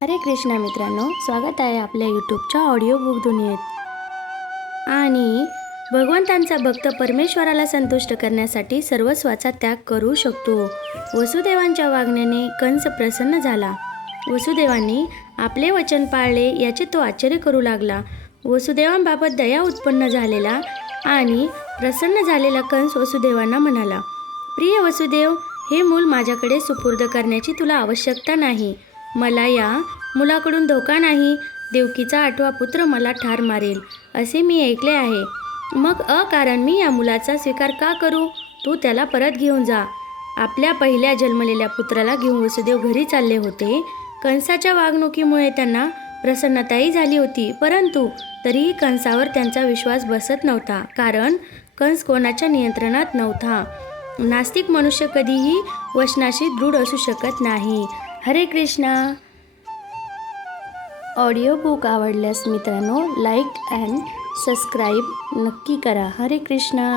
हरे कृष्णा मित्रांनो, स्वागत आहे आपल्या यूट्यूबच्या ऑडिओ बुक दुनियेत। आणि भगवंतांचा भक्त परमेश्वराला संतुष्ट करण्यासाठी सर्वस्वाचा त्याग करू शकतो। वसुदेवांच्या वागण्याने कंस प्रसन्न झाला। वसुदेवांनी आपले वचन पाळले याचे तो आश्चर्य करू लागला। वसुदेवांबाबत दया उत्पन्न झालेला आणि प्रसन्न झालेला कंस वसुदेवांना म्हणाला, प्रिय वसुदेव, हे मूल माझ्याकडे सुपूर्द करण्याची तुला आवश्यकता नाही। मला या मुलाकडून धोका नाही। देवकीचा 8वा पुत्र मला ठार मारेल असे मी ऐकले आहे। मग अकारण मी या मुलाचा स्वीकार का करू? तू त्याला परत घेऊन जा। आपल्या पहिल्या जन्मलेल्या पुत्राला घेऊन वसुदेव घरी चालले होते। कंसाच्या वागणुकीमुळे त्यांना प्रसन्नताही झाली होती, परंतु तरीही कंसावर त्यांचा विश्वास बसत नव्हता, कारण कंस कोणाच्या नियंत्रणात नव्हता। नास्तिक मनुष्य कधीही वचनाशी दृढ असू शकत नाही। हरे कृष्णा। ऑडिओ बुक आवडल्यास मित्रांनो लाईक अँड सबस्क्राईब नक्की करा। हरे कृष्णा।